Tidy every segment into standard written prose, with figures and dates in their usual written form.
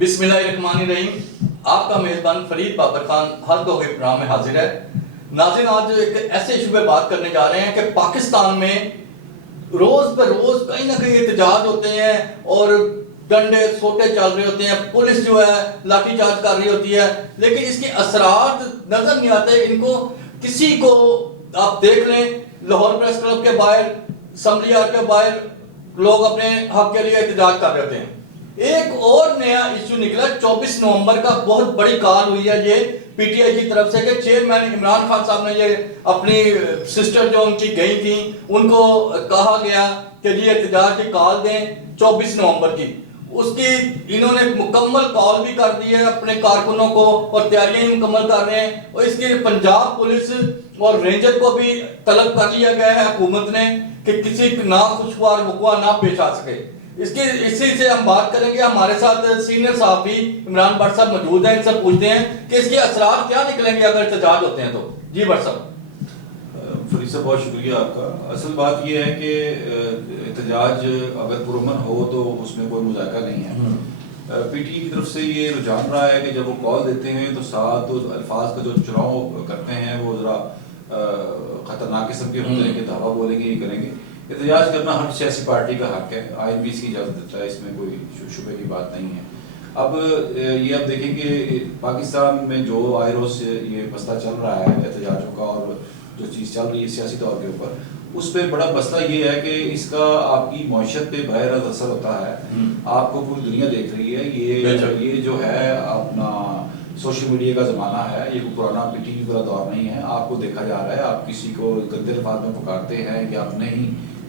बिस्मिल्लाहिर्रहमानिर्रहीम। आपका मेज़बान फरीद बाबर खान हर दो के प्रोग्राम में हाजिर है। नाज़रीन, आज एक ऐसे इशू पे बात करने जा रहे हैं कि पाकिस्तान में रोज़ पर रोज़ कहीं ना कहीं एहतजाज होते हैं और डंडे सोटे चल रहे होते हैं, पुलिस जो है लाठीचार्ज कर रही होती है, लेकिन इसके असरात नजर नहीं आते इनको। किसी को आप देख लें, लाहौर प्रेस क्लब के बाहर, असम्बली यार्ड के बाहर लोग अपने हक के लिए एहतजाज कर रहे होते हैं। एक और नया इशू निकला 24 नवंबर का, बहुत बड़ी कॉल हुई है ये पीटीआई की तरफ से कि चेयरमैन इमरान खान साहब ने ये अपनी सिस्टर जो उनकी गई थी उनको कहा गया कि ये एहतजाज की कॉल दें 24 नवंबर की। उसकी इन्होंने मुकम्मल कॉल भी कर दी है अपने कारकुनों को और तैयारियां ही मुकम्मल कर रहे हैं। और इसके पंजाब पुलिस और रेंजर को भी तलब कर लिया गया है हुकूमत ने कि किसी नाखुशगवार वक़्वा ना पेश आ सके। इसी से हम बात करेंगे। हमारे साथ सीनियर सहाफ़ी इमरान भट्ट साहब मौजूद हैं, इनसे पूछते हैं कि इसके असरात क्या निकलेंगे अगर एहतजाज होते हैं तो। जी भट्ट साहब। फरीद साहब, बहुत शुक्रिया आपका। असल बात यह है कि एहतजाज अगर पुरअमन हो तो उसमें कोई मुज़ाकरा नहीं है। पीटीआई की तरफ से ये रुझान रहा है कि जब वो कॉल देते हैं तो साथ तो अल्फाज का जो चुनाव करते हैं वो ज़रा ख़तरनाक किस्म के होते हैं कि दावा बोलेंगे, ये करेंगे। एहतजाज करना हर सियासी पार्टी का हक है, आइन भी इसकी इजाज़त देता है, इसमें कोई शुबे की बात नहीं है। अब ये आप देखें कि पाकिस्तान में जो आए रोज़ ये मसला चल रहा है एहतजाजों का और जो चीज़ चल रही है सियासी तौर के ऊपर, उस पर बड़ा मसला ये है कि इसका आपकी मईशत पे बहरत असर होता है। आपको पूरी दुनिया देख रही है। ये जो है अपना सोशल मीडिया का ज़माना है, ये कोई पुराना पीटीआई वाला दौर नहीं है। आपको देखा जा रहा है, आप किसी को गंदे अल्फाज में पुकारते हैं या अपने ही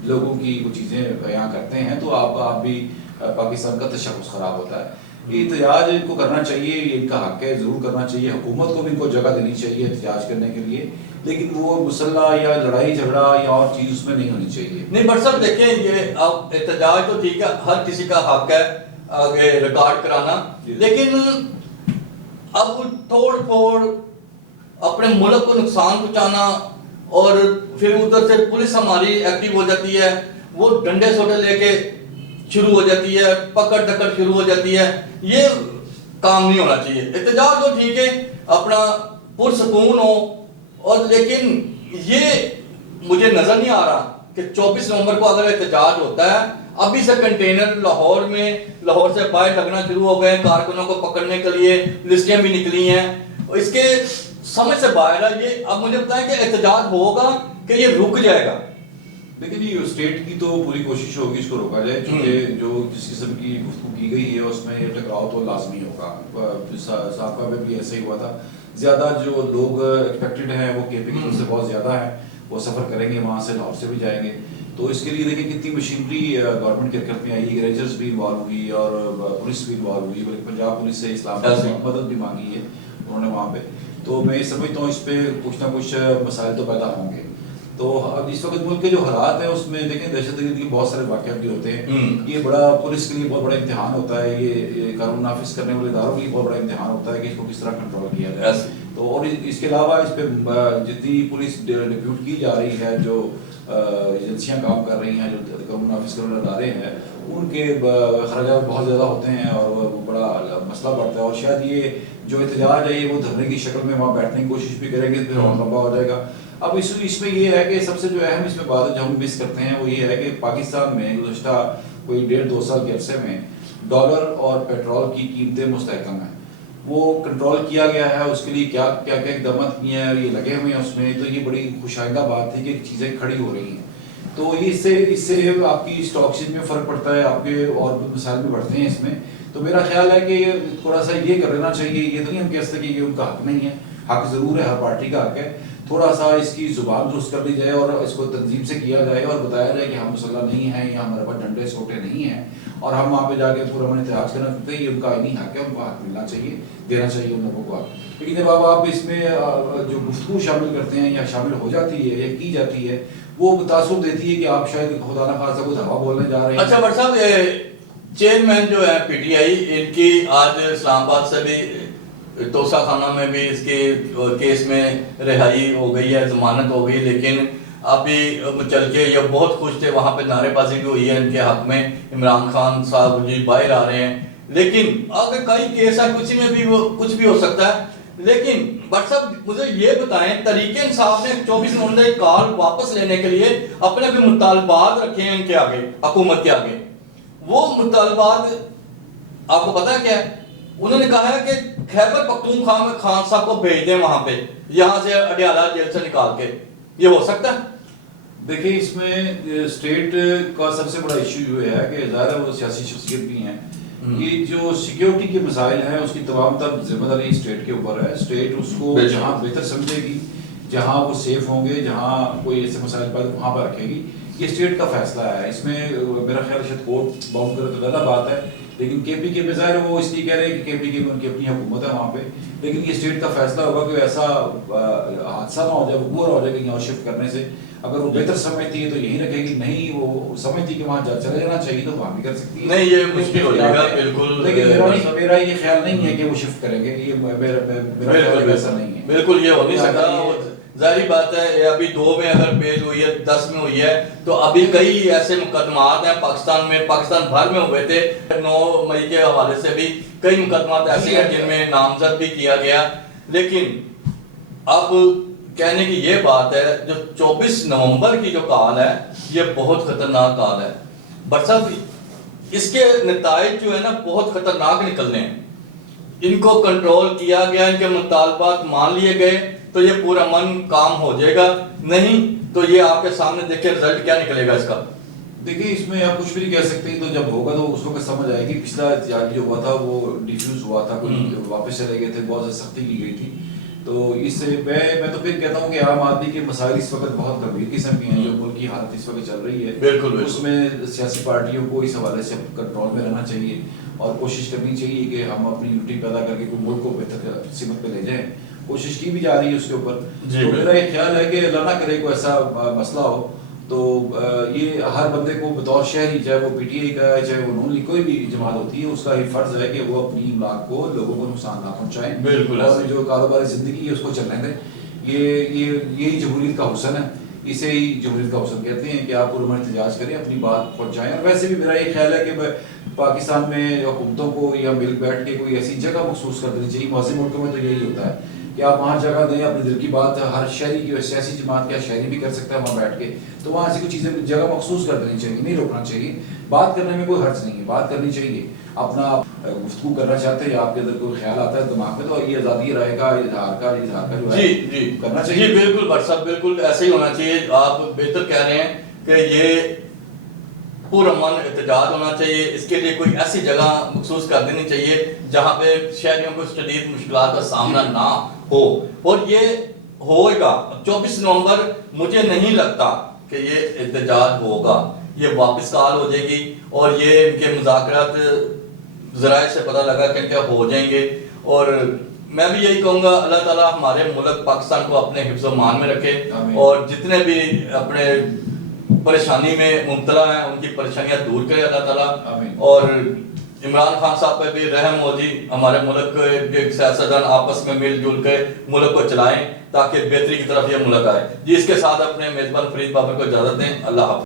लोगों की वो चीज़ें बयां करते हैं तो आप भी पाकिस्तान का तशख़्ख़ुस ख़राब होता है। ये एहतजाज इनको करना चाहिए, ये इनका हक है, ज़रूर करना चाहिए। हुकूमत को भी इनको जगह देनी चाहिए एहतजाज करने के लिए, लेकिन वो मुसल्ला या लड़ाई झगड़ा या और चीज़ उसमें नहीं होनी चाहिए। नहीं भट्ट साहब, देखें ये अब एहतजाज तो ठीक है, हर किसी का हक है आगे रिकॉर्ड कराना, लेकिन अब तोड़ फोड़ अपने मुल्क को नुकसान पहुंचाना और फिर उधर से पुलिस हमारी एक्टिव हो जाती है, वो डंडे सोटे लेके शुरू हो जाती है, पकड़ दकड़ शुरू हो जाती है। ये काम नहीं होना चाहिए। एहतजाज तो ठीक है, अपना पुरसकून हो, और लेकिन ये मुझे नजर नहीं आ रहा कि 24 नवंबर को अगर एहतजाज होता है, अभी से कंटेनर लाहौर से बाहर लगना शुरू हो गए, कारकुनों को पकड़ने के लिए लिस्टें भी निकली हैं, और इसके समझ से बाहर है ये। अब मुझे बताएं कि एहतजाज होगा कि ये रुक जाएगा? लेकिन ये स्टेट की तो पूरी कोशिश होगी इसको रोका जाए, क्योंकि जो जिस किस्म की गुफ्तगू की गई है उसमें ये टकराव तो लाजमी होगा। साका में भी ऐसे ही हुआ था। ज़्यादा जो लोग एक्सपेक्टेड हैं वो केपी की तरफ से बहुत ज़्यादा है, वो सफ़र करेंगे, वहाँ से लाहौर से भी जाएंगे। तो इसके लिए देखिए कितनी मशीनरी गवर्नमेंट के करते में आई, रेंजर्स भी इन्वॉल्व हुई और पुलिस भी इन्वॉल्व हुई, बल्कि पंजाब पुलिस से इस्लामाबाद से मदद भी मांगी है उन्होंने वहाँ पे। तो मैं समझता हूँ इस पर कुछ ना कुछ मसाइल तो पैदा होंगे। तो अब इस वक्त मुल्क के जो हालात है उसमें देखें दहशतगर्दी के बहुत सारे वाक़यात भी होते हैं। ये बड़ा पुलिस के लिए बहुत बड़ा इम्तिहान होता है, ये कानून नाफिज करने वाले इदारों के लिए बहुत बड़ा इम्तिहान होता है कि इसको किस तरह कंट्रोल किया जाए। तो और इसके अलावा इस पर जितनी पुलिस डिप्यूट की जा रही है, जो एजेंसियाँ काम कर रही हैं, जो कानून नाफिज करने वाले इदारे हैं, उनके खर्चात बहुत ज़्यादा होते हैं और वो बड़ा मसला बढ़ता है। और शायद ये जो एहतजाज है ये वो धरने की शक्ल में वहाँ बैठने की कोशिश भी करेंगे, फिर और लंबा हो जाएगा। अब इसमें ये है कि सबसे जो अहम इसमें बात जो हम मिस करते हैं वो ये है कि पाकिस्तान में गुज़श्ता कोई 1.5-2 साल के अरसे में डॉलर और पेट्रोल की कीमतें मुस्तहकम हैं। वो कंट्रोल किया गया है, उसके लिए क्या क्या क्या इक़दाम किए हैं, ये लगे हुए हैं उसमें। तो ये बड़ी खुशाइंदा बात थी कि चीज़ें खड़ी हो रही हैं। तो ये इससे आपकी स्टॉक एक्सचेंज में फ़र्क पड़ता है, आपके और भी मसाइल भी बढ़ते हैं इसमें। तो मेरा ख्याल है कि थोड़ा सा ये कर लेना चाहिए। ये तो नहीं हम कह सकते कि ये उनका हक नहीं है, हक ज़रूर है, हर पार्टी का हक है। थोड़ा सा इसकी ज़ुबान दुरुस्त कर दी जाए और इसको तंजीम से किया जाए और बताया जाए कि हम मुसल्ला नहीं हैं या हमारे पास डंडे सोटे नहीं हैं और हम वहाँ पे जाके पूरा एहतजाज करना चाहते हैं। ये उनका आईनी हक है, उनको हक मिलना चाहिए, देना चाहिए उन लोगों को हक। लेकिन जब आप इसमें जो गुफ्तगू शामिल करते हैं या शामिल हो जाती है या की जाती है, वो तासुब देती है कि आप शायद खुदा न खासा कुछ हवा बोलने जा रहे हैं। अच्छा भट्ट साहब, चेयरमैन जो है पीटीआई, इनकी आज इस्लामाबाद से भी तोसा खाना में भी इसके केस में रिहाई हो गई है, जमानत हो गई, लेकिन अभी चल के ये बहुत खुश थे, वहाँ पे नारेबाजी भी हुई है इनके हक में। इमरान खान साहब जी बाहर आ रहे हैं, لیکن اگر کئی کیس ہے کسی میں بھی وہ کچھ بھی ہو سکتا ہے. لیکن بٹ صاحب مجھے یہ بتائیں تحریک انصاف نے 24 نومبر ایک کال واپس لینے کے لیے اپنے بھی مطالبات رکھے ہیں ان کے آگے, حکومت کے آگے. وہ مطالبات آپ کو پتا ہے کیا ہے؟ انہوں نے کہا ہے کہ خیبر پختونخوا میں خان صاحب کو بھیج دیں وہاں پہ, یہاں سے اڈیالہ جیل سے نکال کے. یہ ہو سکتا ہے؟ دیکھیں اس میں اسٹیٹ کا سب سے بڑا ایشو یہ ہے کہ ظاہر وہ سیاسی شخصیت بھی ہیں کہ جو سیکیورٹی کے مسائل ہیں اس کی تمام تر ذمہ داری اسٹیٹ کے اوپر ہے. اسٹیٹ اس کو جہاں بہتر سمجھے گی, جہاں وہ سیف ہوں گے, جہاں کوئی ایسے مسائل پر وہاں پر رکھے گی. یہ اسٹیٹ کا فیصلہ ہے. اس میں میرا خیال شاید کورٹ باؤنڈ کرے تو غلط بات ہے, لیکن کے پی کے میں ظاہر وہ اس لیے کہہ رہے ہیں کہ کے پی کے میں ان کی اپنی حکومت ہے وہاں پہ, لیکن یہ اسٹیٹ کا فیصلہ ہوگا کہ ایسا حادثہ نہ ہو جائے, وہ ہو جائے کہ یہاں شفٹ کرنے سے اگر وہ بہتر سمجھتی ہے تو یہی رکھے گی, نہیں وہ سمجھتی کہ وہاں چلے جانا چاہیے تو وہاں بھی کر سکتی ہے. نہیں یہ مشکل ہو جائے گا بالکل, لیکن میرا یہ خیال نہیں ہے کہ وہ شفٹ کریں گے, یہ میرا خیال ایسا نہیں ہے. بالکل یہ ہو نہیں سکتا. ظاہری بات ہے ابھی 2 میں اگر بیل ہوئی ہے, 10 میں ہوئی ہے, تو ابھی کئی ایسے مقدمات ہیں پاکستان میں, پاکستان بھر میں ہوئے تھے. 9 مئی کے حوالے سے بھی کئی مقدمات ایسے ہیں جن میں نامزد بھی کیا گیا. لیکن اب کہنے کی یہ بات ہے جو 24 نومبر کی جو کال ہے یہ بہت خطرناک کال ہے. بٹ صاحب اس کے نتائج جو ہے نا بہت خطرناک نکلنے ہیں. ان کو کنٹرول کیا گیا, ان کے مطالبات مان لیے گئے تو یہ پورا من کام ہو جائے گا, نہیں تو یہ آپ کے سامنے دیکھیں رزلٹ کیا نکلے گا اس کا. دیکھیں اس میں آپ کچھ بھی نہیں کہہ سکتے, تو جب ہوگا تو اس وقت سمجھ آئے گی. پچھلا احتجاج جو ہوا تھا وہ ڈیفیوز ہوا تھا, کوئی واپس چلے گئے تھے, بہت زیادہ سختی کی گئی تھی. تو اس سے میں تو پھر کہتا ہوں کہ عام آدمی کے مسائل اس وقت بہت گمبھیر قسم کے ہیں. جو ملک کی حالت اس وقت چل رہی ہے بالکل اس میں سیاسی پارٹیوں کو اس حوالے سے کنٹرول میں رہنا چاہیے اور کوشش کرنی چاہیے کہ ہم اپنی یونٹی پیدا کر کے ملک کو بہتر سمت پہ لے جائیں. کوشش کی بھی جا رہی ہے اس کے اوپر. تو میرا یہ خیال ہے کہ اللہ نہ کرے کوئی ایسا مسئلہ ہو تو یہ ہر بندے کو بطور شہری, چاہے وہ پی ٹی آئی کا ہے چاہے وہ نون لیگ کوئی بھی جماعت ہوتی ہے, اس کا یہ فرض ہے کہ وہ اپنی املاک کو لوگوں کو نقصان نہ پہنچائیں اور جو کاروباری زندگی ہے اس کو چلنے دیں. یہی جمہوریت کا حسن ہے, اسے ہی جمہوریت کا حسن کہتے ہیں کہ آپ پرامن احتجاج کریں, اپنی بات پہنچائیں. اور ویسے بھی میرا یہ خیال ہے کہ پاکستان میں حکومتوں کو یا مل بیٹھ کے کوئی ایسی جگہ مخصوص کر دینی چاہیے. مہذب ملکوں میں تو یہی ہوتا ہے کہ آپ وہاں جگہ دیں, اپنے دل کی بات ہر شہری کی, سیاسی جماعت کیا شہری بھی کر سکتا ہے وہاں بیٹھ کے, تو وہاں ایسی کوئی چیزیں جگہ مخصوص کر دینی چاہیے, نہیں روکنا چاہیے. بات کرنے میں کوئی حرج نہیں ہے, بات کرنی چاہیے. اپنا گفتگو کرنا چاہتے ہیں, آپ کے اندر کوئی خیال آتا ہے دماغ میں, تو یہ آزادی رائے کا اظہار کا جو ہے جی کرنا چاہیے. جی بالکل بٹ صاحب بالکل ایسے ہی ہونا چاہیے. آپ بہتر کہہ رہے ہیں کہ یہ پرامن احتجاج ہونا چاہیے. اس کے لیے کوئی ایسی جگہ مخصوص کر دینی چاہیے جہاں پہ شہریوں کو شدید مشکلات کا سامنا نہ ہو, اور یہ ہوئے گا. 24 نومبر مجھے نہیں لگتا کہ یہ احتجاج ہوگا, یہ واپس کال ہو جائے گی اور یہ ان کے مذاکرات ذرائع سے پتہ لگا کہ کیا ہو جائیں گے. اور میں بھی یہی کہوں گا اللہ تعالیٰ ہمارے ملک پاکستان کو اپنے حفظ و امان میں رکھے, اور جتنے بھی اپنے پریشانی میں مبتلا ہیں ان کی پریشانیاں دور کرے اللہ تعالیٰ. اور عمران خان صاحب پہ بھی رحم ہو جی, ہمارے ملک کے سیاستدان آپس میں مل جل کے ملک کو چلائیں تاکہ بہتری کی طرف یہ ملک آئے. جی اس کے ساتھ اپنے میزبان فرید بابر کو اجازت دیں. اللہ حافظ.